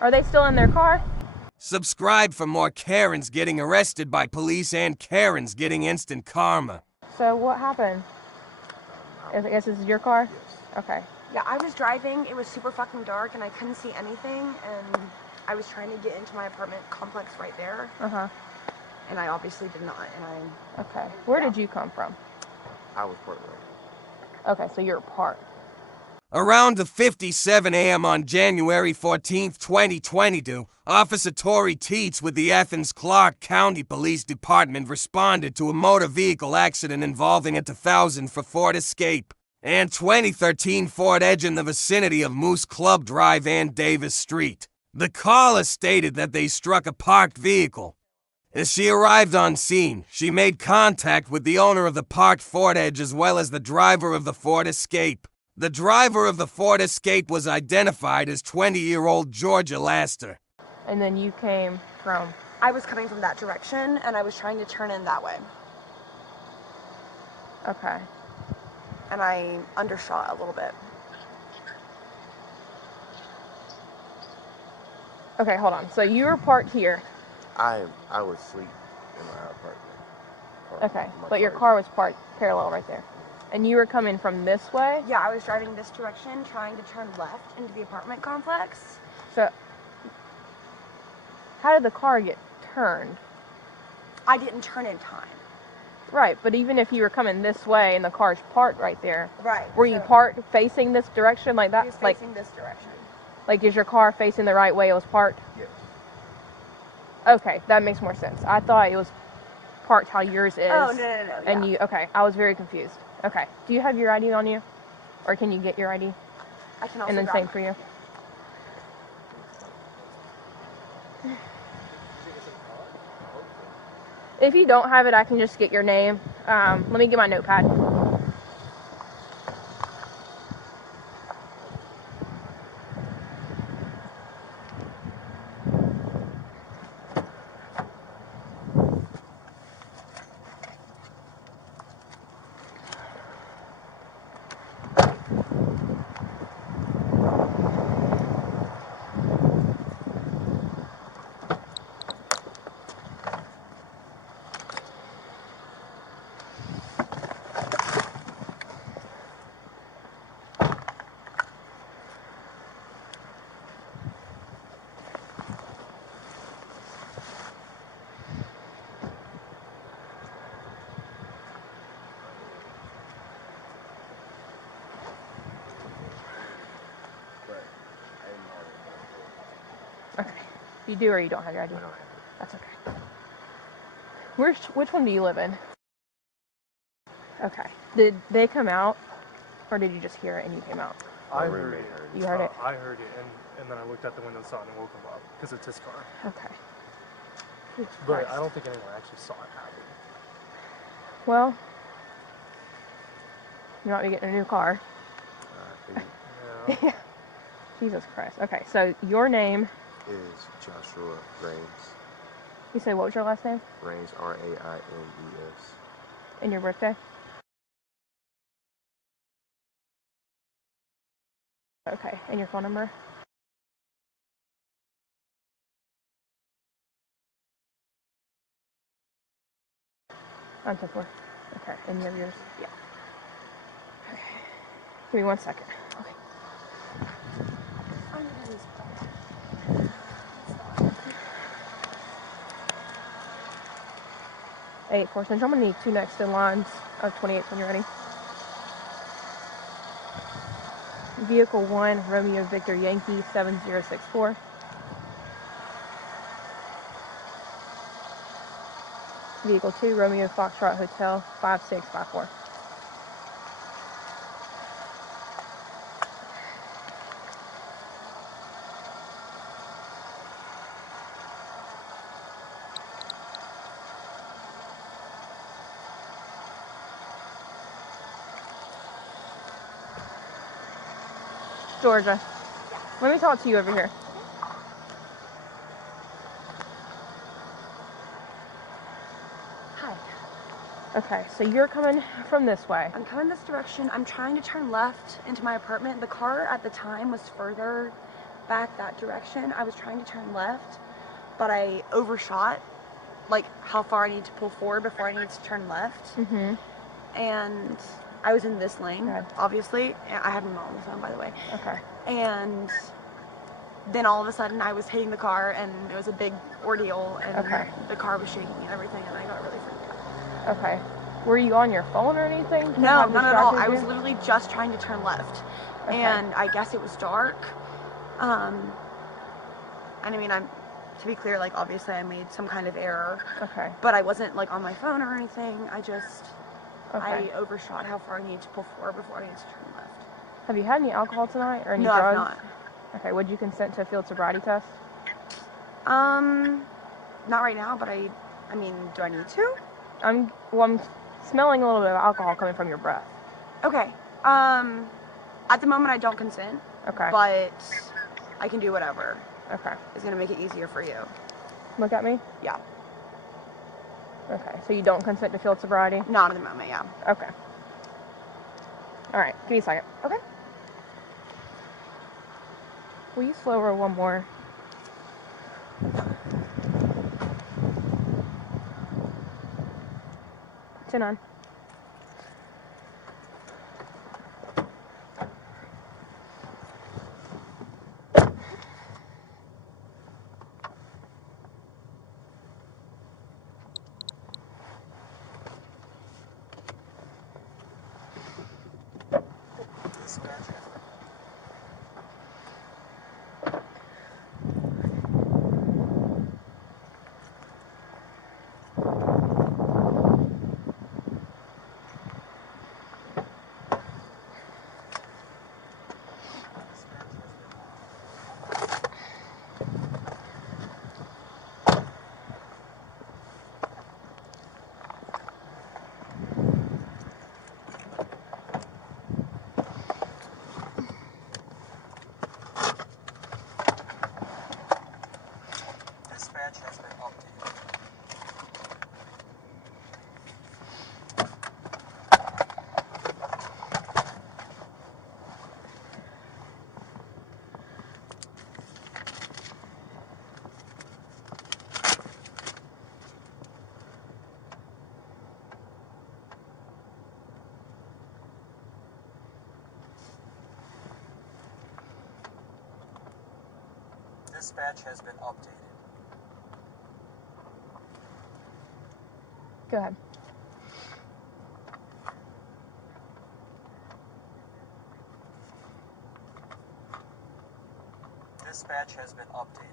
Are they still in their car? Subscribe for more Karens getting arrested by police and Karens getting instant karma. So what happened? I guess this is your car? Yes. Okay. Yeah, I was driving, it was super fucking dark and I couldn't see anything, and I was trying to get into my apartment complex right there. Uh-huh. And I obviously did not, and I... Okay. Where did you come from? I was part of it. Okay, so you're parked. Around 57 a.m. on January 14th, 2022, Officer Torie Teets with the Athens-Clarke County Police Department responded to a motor vehicle accident involving a 2004 Ford Escape and 2013 Ford Edge in the vicinity of Moose Club Drive and Davis Street. The caller stated that they struck a parked vehicle. As she arrived on scene, she made contact with the owner of the parked Ford Edge as well as the driver of the Ford Escape. The driver of the Ford Escape was identified as 20-year-old Georgia Laster. And then you came from... I was coming from that direction, and I was trying to turn in that way. Okay. And I undershot a little bit. Okay, hold on. So you were parked here. I was asleep in my apartment. Okay, but your car was parked parallel right there. And you were coming from this way? Yeah, I was driving this direction, trying to turn left into the apartment complex. So, how did the car get turned? I didn't turn in time. Right, but even if you were coming this way and the car's parked right there, Right. were you parked facing this direction like that? He was facing this direction. Like, is your car facing the right way it was parked? Yes. Okay, that makes more sense. I thought it was parked how yours is. Oh, no. And okay, I was very confused. Okay, do you have your ID on you? Or can you get your ID? I can also And then grab same mine. for you. If you don't have it, I can just get your name. Let me get my notepad. Okay. You do or you don't have your ID? I don't have it. That's okay. Which one do you live in? Okay. Did they come out, or did you just hear it and you came out? I heard it. You heard it? I heard it, and then I looked out the window and saw it and woke him up, because it's his car. Okay. Jesus But Christ. I don't think anyone actually saw it happen. Well, you might be getting a new car. Yeah. Jesus Christ. Okay, so your name Is Joshua Raines. You say what was your last name? Raines, R-A-I-N-E-S. And your birthday? Okay, and your phone number? On to 4. Okay, and you have yours? Yeah. Okay. Give me 1 second. Okay. Eight, 4 Central. I'm gonna need 2 next in lines of 28 when you're ready. Vehicle 1, Romeo Victor Yankee 7064. Vehicle 2, Romeo Foxtrot Hotel 5654. Georgia, let me talk to you over here. Hi. Okay, so you're coming from this way. I'm coming this direction. I'm trying to turn left into my apartment. The car at the time was further back that direction. I was trying to turn left, but I overshot, like, how far I need to pull forward before I need to turn left. Mm-hmm. And I was in this lane, Okay. obviously. I had my mom on the phone, by the way. Okay. And then all of a sudden I was hitting the car, and it was a big ordeal, and Okay. the car was shaking and everything, and I got really freaked out. Okay. Were you on your phone or anything? No, Have not at all. distracted I was you? literally just trying to turn left. Okay. And I guess it was dark. And I mean, to be clear, like, obviously I made some kind of error. Okay. But I wasn't, like, on my phone or anything. Okay. I overshot how far I needed to pull forward before I needed to turn left. Have you had any alcohol tonight or any No, drugs? I've not. Okay. Would you consent to a field sobriety test? Not right now, but I mean, do I need to? I'm smelling a little bit of alcohol coming from your breath. Okay. At the moment I don't consent. Okay. But I can do whatever. Okay. It's gonna make it easier for you. Look at me? Yeah. Okay. So you don't consent to field sobriety? Not at the moment, yeah. Okay. All right. Give me a second. Okay. Will you slow roll one more? Chin on. Dispatch has been updated. Dispatch has been updated. Go ahead. Dispatch has been updated.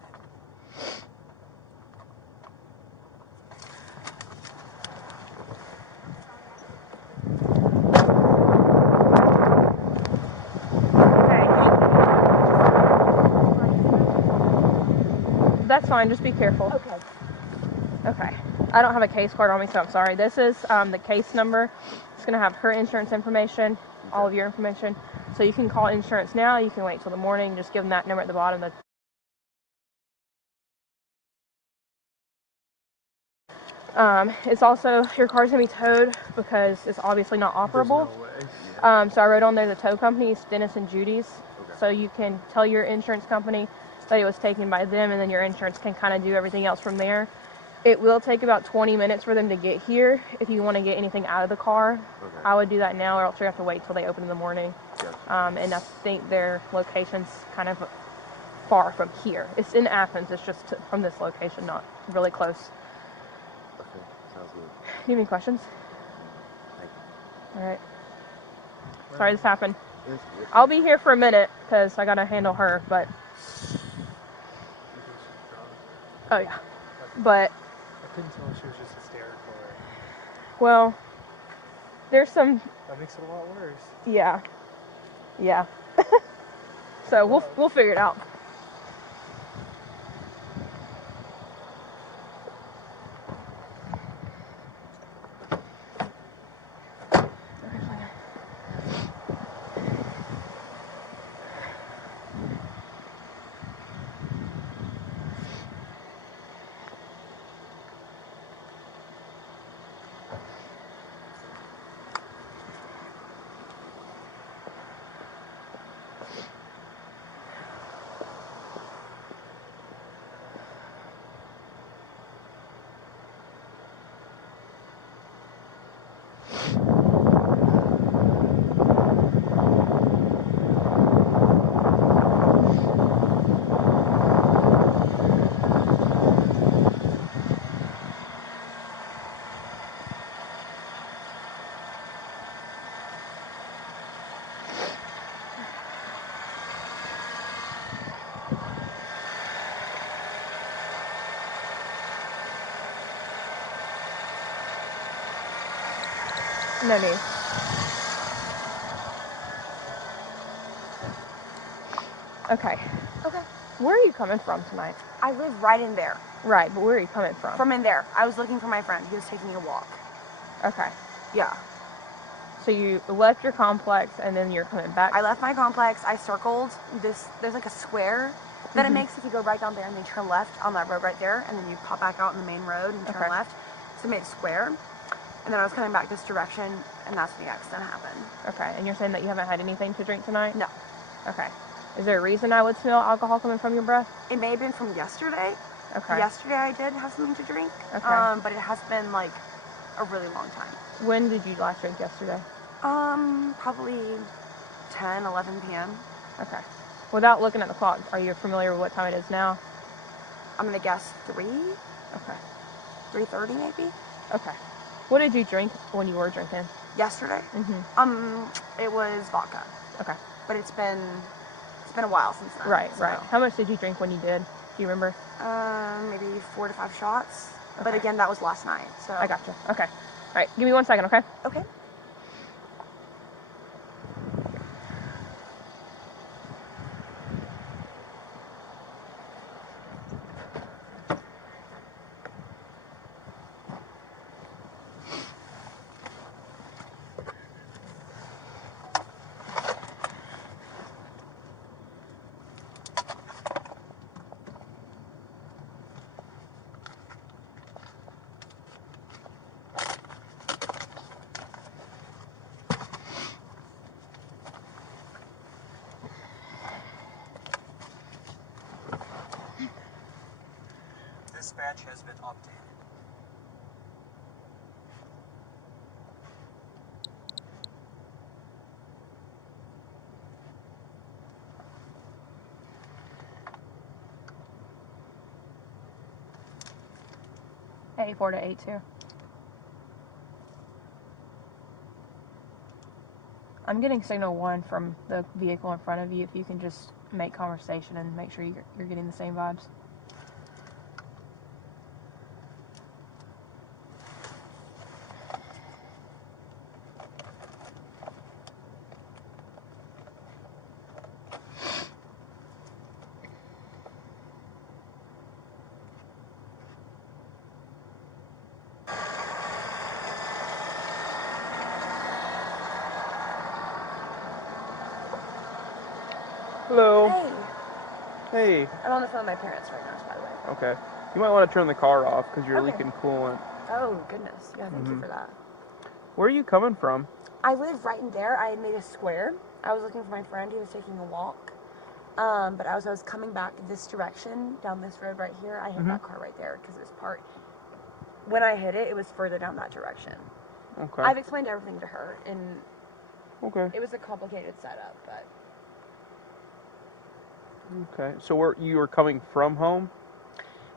That's fine. Just be careful. Okay. Okay. I don't have a case card on me, so I'm sorry. This is the case number. It's going to have her insurance information, all of your information. So you can call insurance now. You can wait till the morning. Just give them that number at the bottom. It's also, your car's going to be towed because it's obviously not operable. There's no way. So I wrote on there the tow company is Dennis and Judy's. Okay. So you can tell your insurance company that it was taken by them, and then your insurance can kind of do everything else from there. It will take about 20 minutes for them to get here. If you want to get anything out of the car, Okay. I would do that now, or else you have to wait till they open in the morning. Gotcha. And I think their location's kind of far from here. It's in Athens. It's just from this location, not really close. Okay. Sounds good. Do you have any questions? Thank you. All right. Sorry this happened. It's good. I'll be here for a minute because I got to handle her, but... Oh, yeah. But, I couldn't tell if she was just hysterical or... well, there's some... That makes it a lot worse. Yeah. Yeah. So we'll figure it out. No need. Okay. Okay. Where are you coming from tonight? I live right in there. Right, but where are you coming from? From in there. I was looking for my friend. He was taking a walk. Okay. Yeah. So you left your complex and then you're coming back? I left my complex. I circled this. There's like a square that it makes if you go right down there and then turn left on that road right there, and then you pop back out in the main road and turn left. So it made a square. And then I was coming back this direction, and that's when the accident happened. Okay. And you're saying that you haven't had anything to drink tonight? No. Okay. Is there a reason I would smell alcohol coming from your breath? It may have been from yesterday. Okay. Yesterday I did have something to drink. Okay. But it has been like a really long time. When did you last drink yesterday? Probably 10, 11 p.m. Okay. Without looking at the clock, are you familiar with what time it is now? I'm gonna guess 3, Okay. 3:30 maybe. Okay. What did you drink when you were drinking? Yesterday? It was vodka. Okay. But it's been a while since then. Right, so. right. How much did you drink when you did? Do you remember? Maybe 4 to 5 shots. Okay. But again, that was last night. So I gotcha. Okay. All right. Give me 1 second, okay? Okay. Dispatch has been updated. A4 to A2. I'm getting signal 1 from the vehicle in front of you. If you can just make conversation and make sure you're getting the same vibes. Hello. Hey. Hey. I'm on the phone with my parents right now, by the way. Okay. You might want to turn the car off because you're Okay. leaking coolant. Oh, goodness. Yeah, thank you for that. Where are you coming from? I live right in there. I had made a square. I was looking for my friend. He was taking a walk. But as I was coming back this direction, down this road right here, I hit that car right there because it was when I hit it, it was further down that direction. Okay. I've explained everything to her, and Okay. it was a complicated setup, but Okay. So you were coming from home?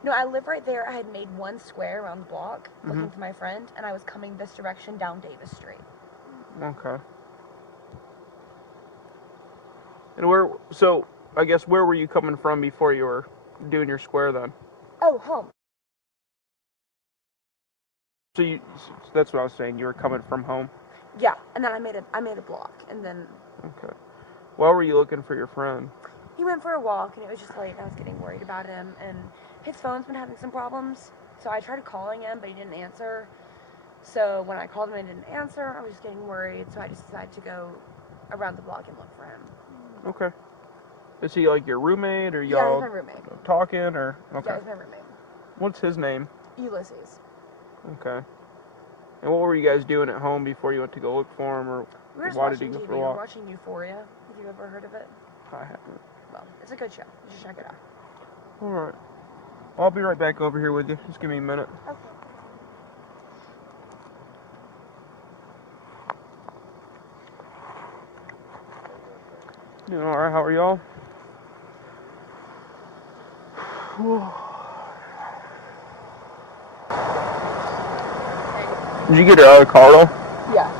no, I live right there. I had made one square around the block looking for my friend, and I was coming this direction down Davis Street. Okay. And so I guess where were you coming from before you were doing your square then? Oh, home. So that's what I was saying. You were coming from home? Yeah, and then I made a block, and then Okay. Why were you looking for your friend? he went for a walk, and it was just late, and I was getting worried about him, and his phone's been having some problems, so I tried calling him, but he didn't answer. So when I called him and he didn't answer, I was just getting worried, so I just decided to go around the block and look for him. Okay. Is he like your roommate or Yeah, y'all he's my roommate. talking or okay? Yeah, he's my roommate. What's his name? Ulysses. Okay. And what were you guys doing at home before you went to go look for him, or We were just why did he watching go TV. for a We were walk? watching Euphoria. Have you ever heard of it? I haven't. Well, it's a good show. You should check it out. All right. I'll be right back over here with you. Just give me a minute. Okay. Doing all right? How are y'all? Did you get her out of the car though? Yeah.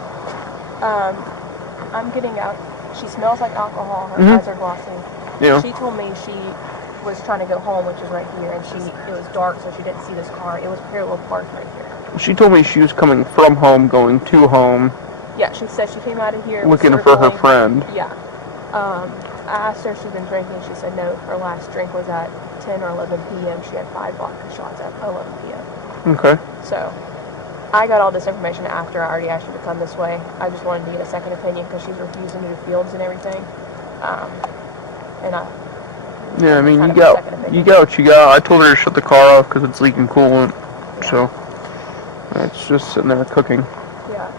I'm getting out. She smells like alcohol. Her eyes are glossy. Yeah. She told me she was trying to go home, which is right here, and it was dark, so she didn't see this car. It was parallel parked right here. She told me she was coming from home, going to home, Yeah, she said she came out of here looking for her circling. friend. Yeah. I asked her if she'd been drinking. She said no. Her last drink was at 10 or 11 p.m. She had 5 vodka shots at 11 p.m. Okay. So I got all this information after I already asked her to come this way. I just wanted to get a second opinion because she's refusing to do fields and everything. And Yeah, I mean, you got what you got. I told her to shut the car off because it's leaking coolant. Yeah. So it's just sitting there cooking. Yeah.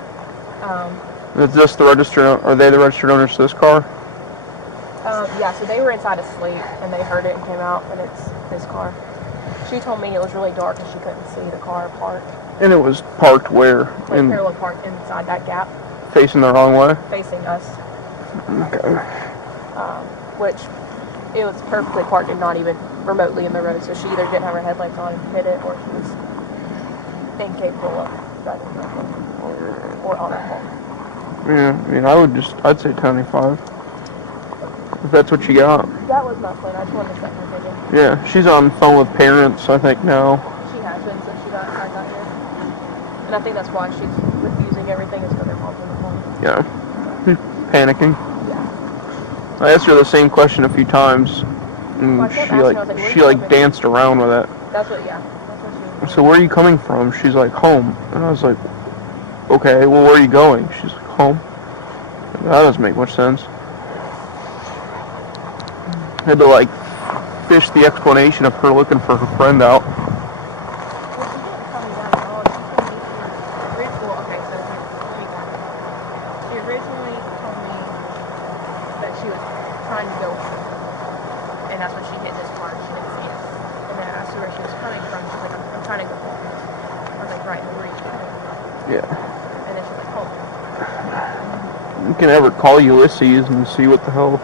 Is this the registered? Are they the registered owners to this car? Yeah, so they were inside asleep and they heard it and came out, and it's his car. She told me it was really dark and she couldn't see the car parked. And it was parked where? Like parallel parked inside that gap. Facing the wrong way? Facing us. Okay. Which it was perfectly parked and not even remotely in the road, so she either didn't have her headlights on and hit it, or she was incapable of driving or on that phone. Yeah, I mean, I'd say 25. If that's what you got. That was my plan. I just wanted a second opinion. Yeah, she's on the phone with parents, I think, now. She has been since I got here. And I think that's why she's refusing everything, is because her mom's on the phone. Yeah. She's panicking. Yeah. I asked her the same question a few times, and Well, she danced around with it. That's what she... So where are you coming from? She's like, home. And I was like, okay, well, where are you going? She's like, home. That doesn't make much sense. I had to, fish the explanation of her looking for her friend out. Well, she didn't tell me that at all. She told me she originally told me that she was trying to go home. And that's when she hit this car. She didn't see it. And then I asked her where she was coming from. She's like, I'm trying to go home. I was like, right, where are you going? Yeah. And then she's like, home. You can ever call Ulysses and see what the hell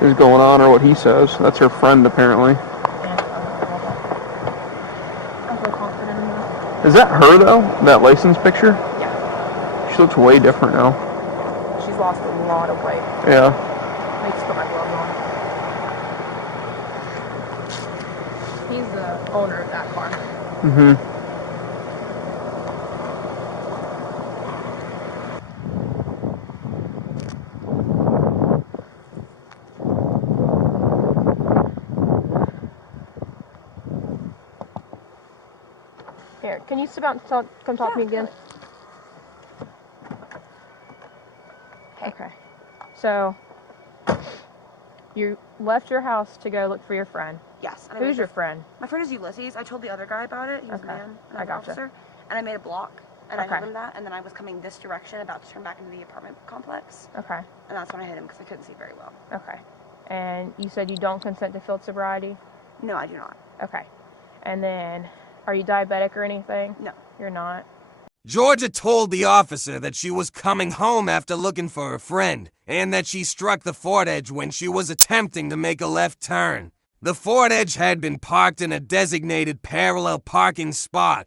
is going on, or what he says. That's her friend, apparently. And I'm so confident in that. Is that her, though? That license picture? Yeah. She looks way different now. She's lost a lot of weight. Yeah. Let me just put my gloves on. He's the owner of that car. Mm-hmm. Here, can you sit out and come talk to me again? Okay. So, you left your house to go look for your friend. Yes. And Who's your friend? My friend is Ulysses. I told the other guy about it. He was a man. And I'm an officer. And I made a block. And I told him that. And then I was coming this direction, about to turn back into the apartment complex. Okay. And that's when I hit him because I couldn't see very well. Okay. And you said you don't consent to field sobriety? No, I do not. Okay. And then, are you diabetic or anything? No. You're not? Georgia told the officer that she was coming home after looking for her friend, and that she struck the Ford Edge when she was attempting to make a left turn. The Ford Edge had been parked in a designated parallel parking spot.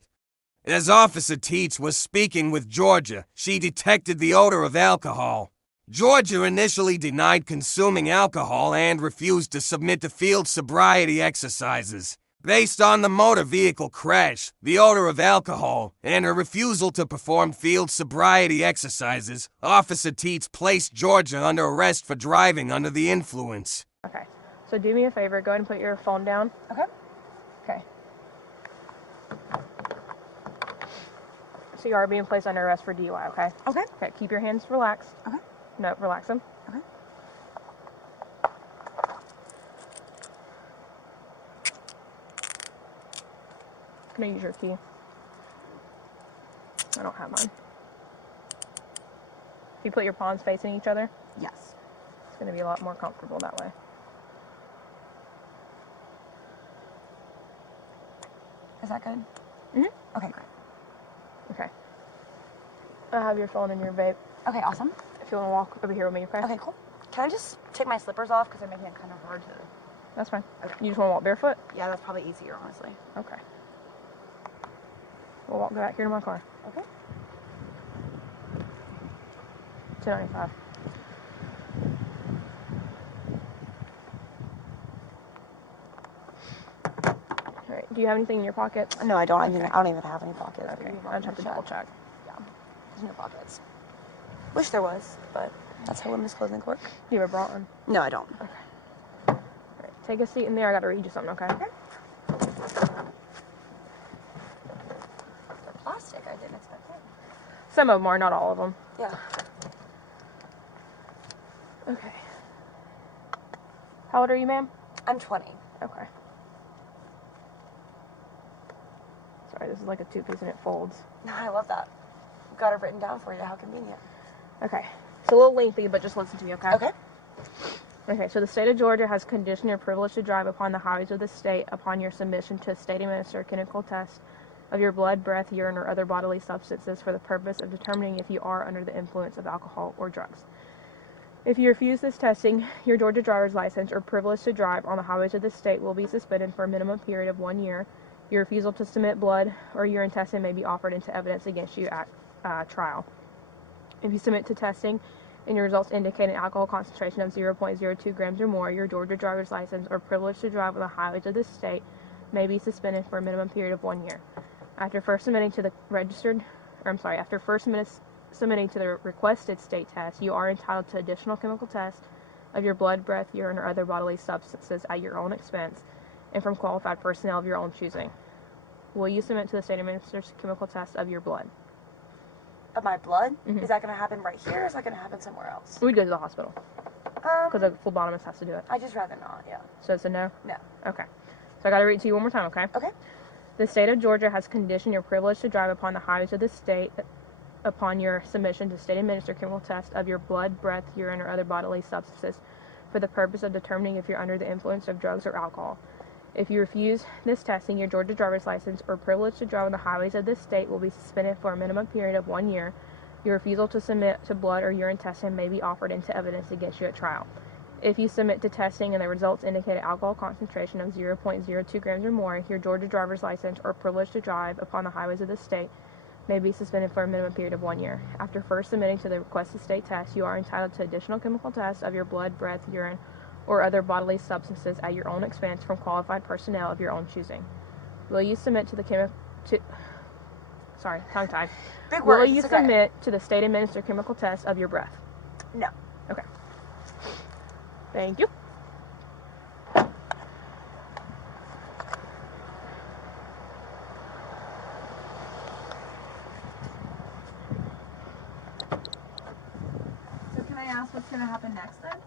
As Officer Teets was speaking with Georgia, she detected the odor of alcohol. Georgia initially denied consuming alcohol and refused to submit to field sobriety exercises. Based on the motor vehicle crash, the odor of alcohol, and her refusal to perform field sobriety exercises, Officer Teets placed Georgia under arrest for driving under the influence. Okay. So do me a favor, go ahead and put your phone down. Okay. Okay. So you are being placed under arrest for DUI, okay? Okay. Okay, keep your hands relaxed. Okay. No, relax them. Okay. Can I use your key? I don't have mine. If you put your palms facing each other, Yes. it's going to be a lot more comfortable that way. Is that good? Mhm. Okay, great. Okay. I have your phone and your vape. Okay, awesome. If you want to walk over here with me, okay? Okay, cool. Can I just take my slippers off because they're making it kind of hard to... That's fine. Okay. You just want to walk barefoot? Yeah, that's probably easier, honestly. Okay. We'll walk back here to my car. Okay. 295. All right. Do you have anything in your pockets? No, I don't. I don't even have any pockets. Okay. I just have to double check. Yeah. There's no pockets. Wish there was, but that's how women's clothing work. You have a bra on? No, I don't. Okay. All right, take a seat in there. I gotta read you something, okay? Okay. They're plastic. I didn't expect that. Some of them are, not all of them. Yeah. Okay. How old are you, ma'am? I'm 20. Okay. Sorry, this is like a two-piece and it folds. No, I love that. Got it written down for you. How convenient. Okay. It's a little lengthy, but just listen to me, okay? Okay. Okay, so the state of Georgia has conditioned your privilege to drive upon the highways of the state upon your submission to a state-administered clinical test of your blood, breath, urine, or other bodily substances for the purpose of determining if you are under the influence of alcohol or drugs. If you refuse this testing, your Georgia driver's license or privilege to drive on the highways of the state will be suspended for a minimum period of 1 year. Your refusal to submit blood or urine testing may be offered into evidence against you at trial. If you submit to testing and your results indicate an alcohol concentration of 0.02 grams or more, your Georgia driver's license or privilege to drive on the highways of the state may be suspended for a minimum period of 1 year. After first submitting to the submitting to the requested state test, you are entitled to additional chemical tests of your blood, breath, urine, or other bodily substances at your own expense and from qualified personnel of your own choosing. Will you submit to the state administered chemical test of your blood? Of my blood? Mhm. Is that going to happen right here or is that going to happen somewhere else? We'd go to the hospital because a phlebotomist has to do it. I just rather not, yeah. So it's a no? No. Okay. So I got to read it to you one more time, okay? Okay. The state of Georgia has conditioned your privilege to drive upon the highways of the state upon your submission to state-administered chemical test of your blood, breath, urine, or other bodily substances for the purpose of determining if you're under the influence of drugs or alcohol. If you refuse this testing, your Georgia driver's license or privilege to drive on the highways of this state will be suspended for a minimum period of 1 year. Your refusal to submit to blood or urine testing may be offered into evidence against you at trial. If you submit to testing and the results indicate an alcohol concentration of 0.02 grams or more, your Georgia driver's license or privilege to drive upon the highways of this state may be suspended for a minimum period of 1 year. After first submitting to the requested state test, you are entitled to additional chemical tests of your blood, breath, urine, or other bodily substances at your own expense from qualified personnel of your own choosing. Will you submit to the tongue-tied. Big Will words. you It's okay. submit to the state-administered chemical test of your breath? No. Okay. Thank you. So can I ask what's going to happen next then?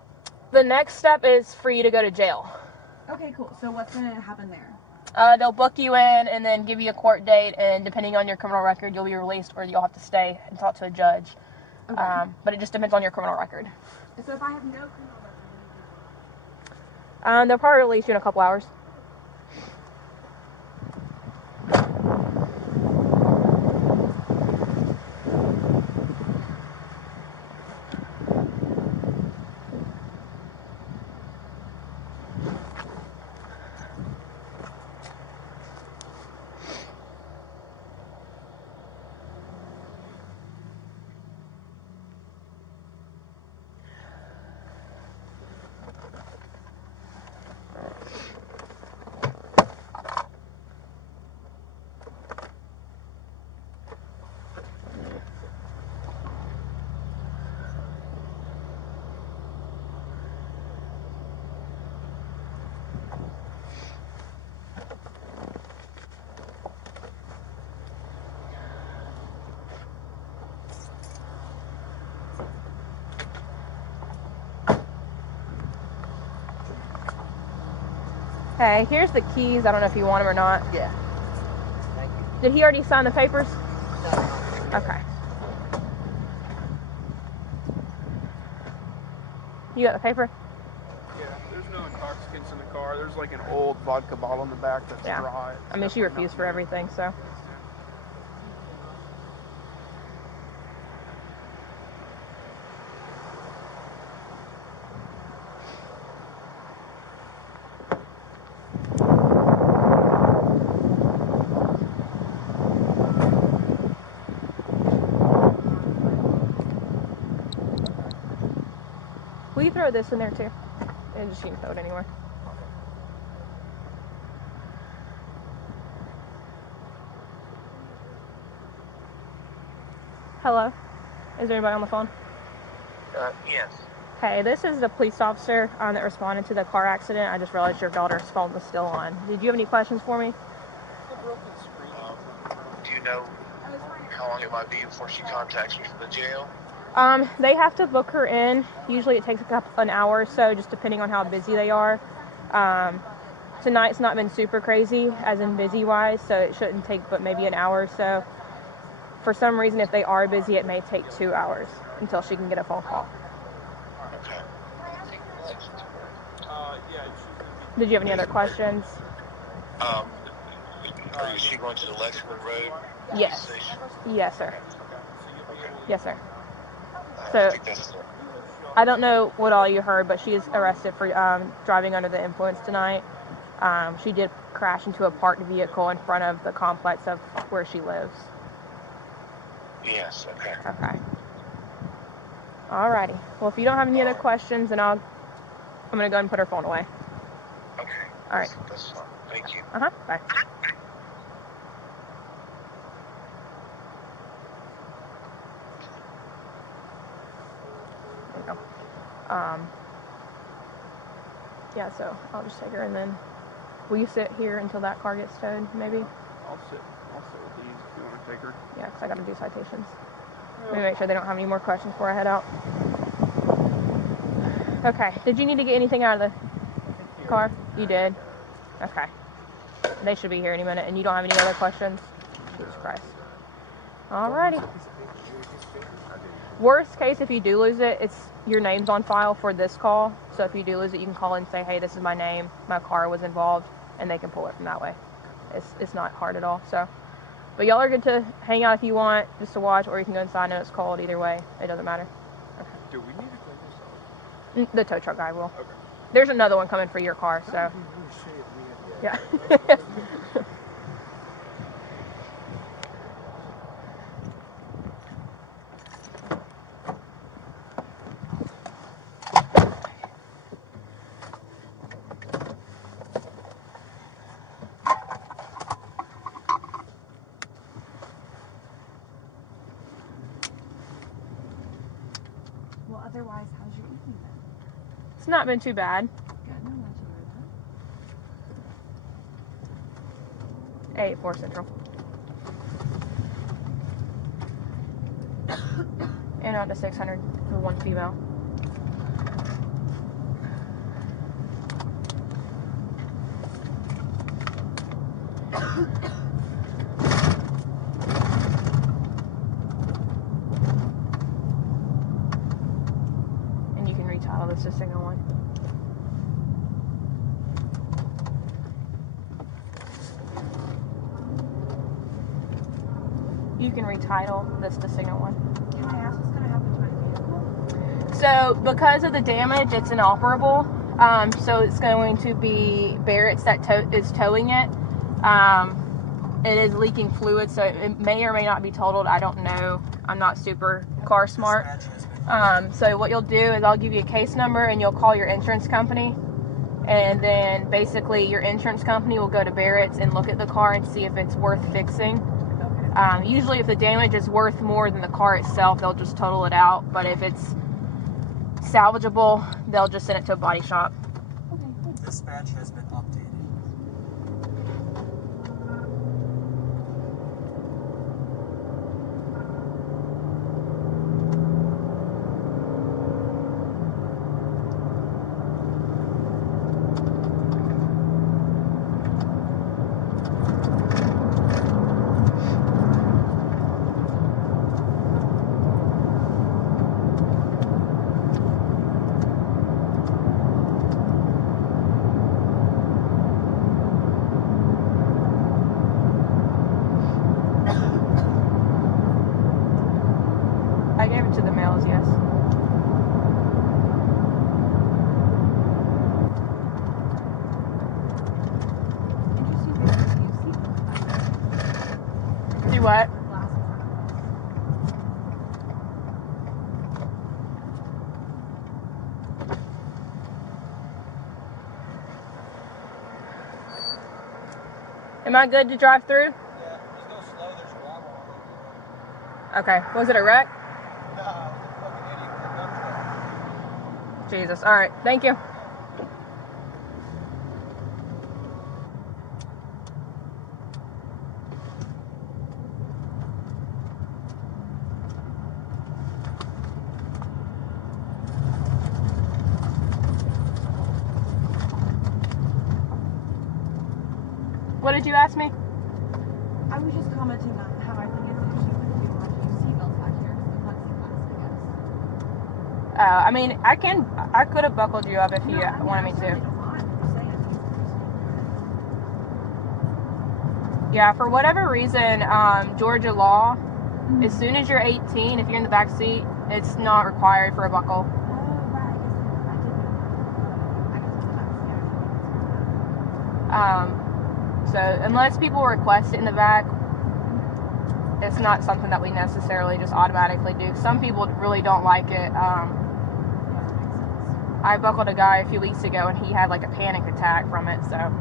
The next step is for you to go to jail. Okay, cool. So what's going to happen there? They'll book you in and then give you a court date, and depending on your criminal record, you'll be released or you'll have to stay and talk to a judge. Okay. But it just depends on your criminal record. So if I have no criminal record, They'll probably release you in a couple hours. Hey, here's the keys. I don't know if you want them or not. Yeah. Thank you. Did he already sign the papers? No. Okay. You got the paper? Yeah, there's no intoxicants in the car. There's like an old vodka bottle in the back that's Yeah. dry. I mean, she refused for everything, so. Will you throw this in there too? And just you can throw it anywhere. Hello? Is there anybody on the phone? Yes. Hey, this is the police officer that responded to the car accident. I just realized your daughter's phone was still on. Did you have any questions for me? Do you know how long it might be before she contacts me from the jail? They have to book her in. Usually it takes an hour or so, just depending on how busy they are. Tonight's not been super crazy, as in busy-wise, so it shouldn't take but maybe an hour or so. For some reason, if they are busy, it may take 2 hours until she can get a phone call. Okay. Did you have any other questions? Is she going to the Lexington Road? Yes. Station? Yes, sir. Okay. Yes, sir. I So, think that's it. I don't know what all you heard, but she is arrested for driving under the influence tonight. She did crash into a parked vehicle in front of the complex of where she lives. Yes, okay. Okay. Alrighty. Well, if you don't have any other questions, then I'm going to go ahead and put her phone away. Okay. Alright. That's fine. Thank you. Bye. There you go. Yeah, so I'll just take her, and then will you sit here until that car gets towed, maybe? I'll sit with these if you want to take her. Yeah, because I got to do citations. Let me make sure they don't have any more questions before I head out. Okay. Did you need to get anything out of the car? You did? Okay. They should be here any minute. And you don't have any other questions? Jesus Christ. Alrighty. Worst case, if you do lose it, it's your name's on file for this call. So if you do lose it, you can call and say, hey, this is my name. My car was involved. And they can pull it from that way. It's not hard at all. So, but y'all are good to hang out if you want, just to watch, or you can go inside. I know it's cold. Either way, it doesn't matter. Okay. Do we need to clean this up? The tow truck guy will. Okay. There's another one coming for your car, so. Yeah. Well, otherwise, how's your evening then? It's not been too bad. Good. No, not too bad. 8-4 Central. And on to 600 for one female. And you can retitle this to single one. You can retitle this to signal one. Can I ask what's going to happen to my vehicle? So because of the damage, it's inoperable. So it's going to be Barrett's that is towing it. It is leaking fluid, so it may or may not be totaled. I don't know. I'm not super car smart. So what you'll do is I'll give you a case number and you'll call your insurance company. And then basically your insurance company will go to Barrett's and look at the car and see if it's worth fixing. Usually if the damage is worth more than the car itself, they'll just total it out. But if it's salvageable, they'll just send it to a body shop. Dispatch has been updated. I gave it to the males, yes. Do what? Am I good to drive through? Yeah, just go slow. There's gravel on it. Okay. Was it a wreck? Nah, it was a fucking idiot with a dump truck. Jesus. All right. Thank you. What did you ask me? I was just commenting on how I think it's an issue with you not using seatbelts back here because the plexiglass, I guess. I mean, I could have buckled you up if you wanted me to. I don't mind. I'm just saying, I think it's Yeah, for whatever reason, Georgia law, as soon as you're 18, if you're in the back seat, it's not required for a buckle. Oh, right. I guess that's So unless people request it in the back, it's not something that we necessarily just automatically do. Some people really don't like it. I buckled a guy a few weeks ago and he had like a panic attack from it, so.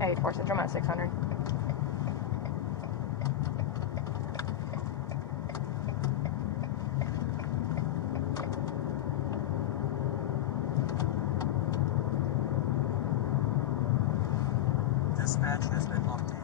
84 Central, I'm at 600. Dispatch has been updated.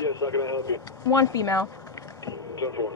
Yes, how can I help you? One female. 10-4.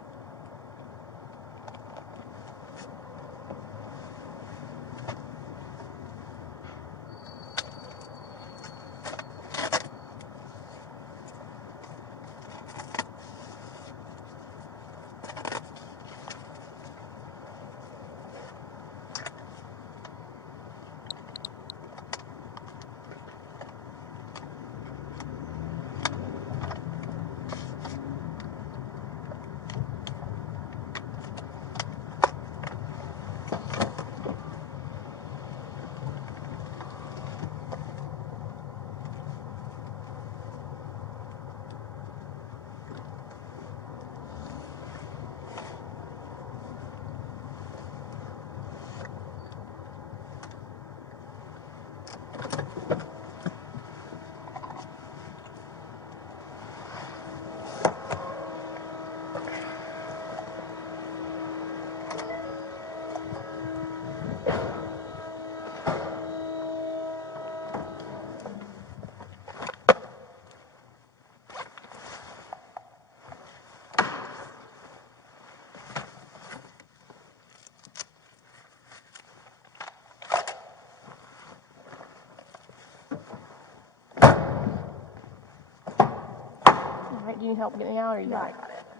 All right, do you need help getting out or you got it?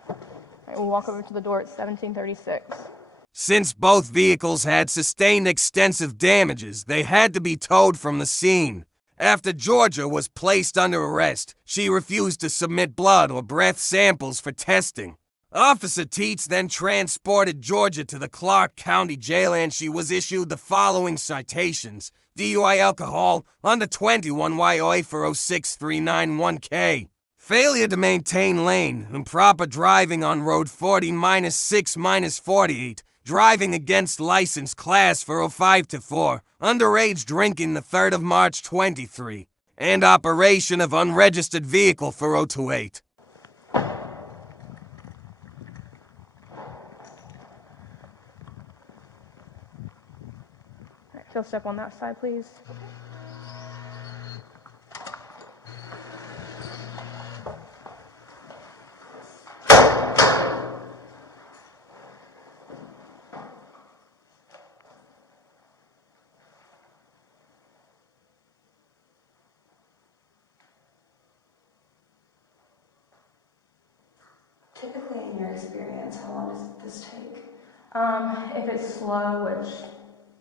All right, we'll walk over to the door at 1736. Since both vehicles had sustained extensive damages, they had to be towed from the scene. After Georgia was placed under arrest, she refused to submit blood or breath samples for testing. Officer Teets then transported Georgia to the Clarke County Jail and she was issued the following citations: DUI alcohol, under 21 YOA for 06391K. Failure to maintain lane, improper driving on road 40-6-48, driving against license class for 05-4, underage drinking the 3rd of March 23, and operation of unregistered vehicle for 028. All right, step on that side, please. Typically, in your experience, how long does this take? If it's slow, which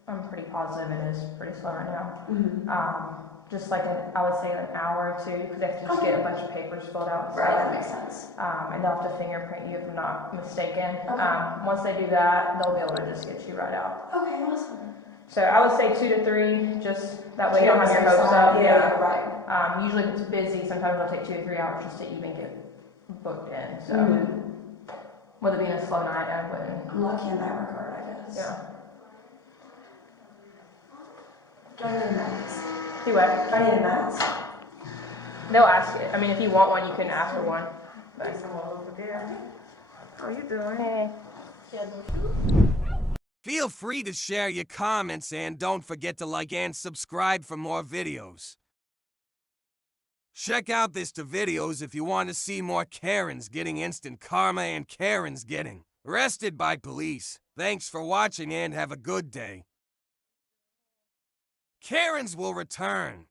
I'm pretty positive it is pretty slow right now. Mm-hmm. Just like I would say an hour or two, because they have to just get a bunch of papers filled out. And Right, stuff. that makes sense. And they'll have to fingerprint you if I'm not mistaken. Okay. Once they do that, they'll be able to just get you right out. Okay, awesome. So I would say 2 to 3, just that way you don't have your hopes up. Yeah, right. Usually if it's busy, sometimes it'll take 2 or 3 hours just to even get booked in. So with it being a slow night, I wouldn't. I'm lucky in that regard, I guess. Yeah. Do I need a mask? Do what? Do I need a mask? They'll ask you. I mean, if you want one, you can ask for one. But. How you doing? Hey. Feel free to share your comments and don't forget to like and subscribe for more videos. Check out this videos if you want to see more Karens getting instant karma and Karens getting arrested by police. Thanks for watching and have a good day. Karens will return.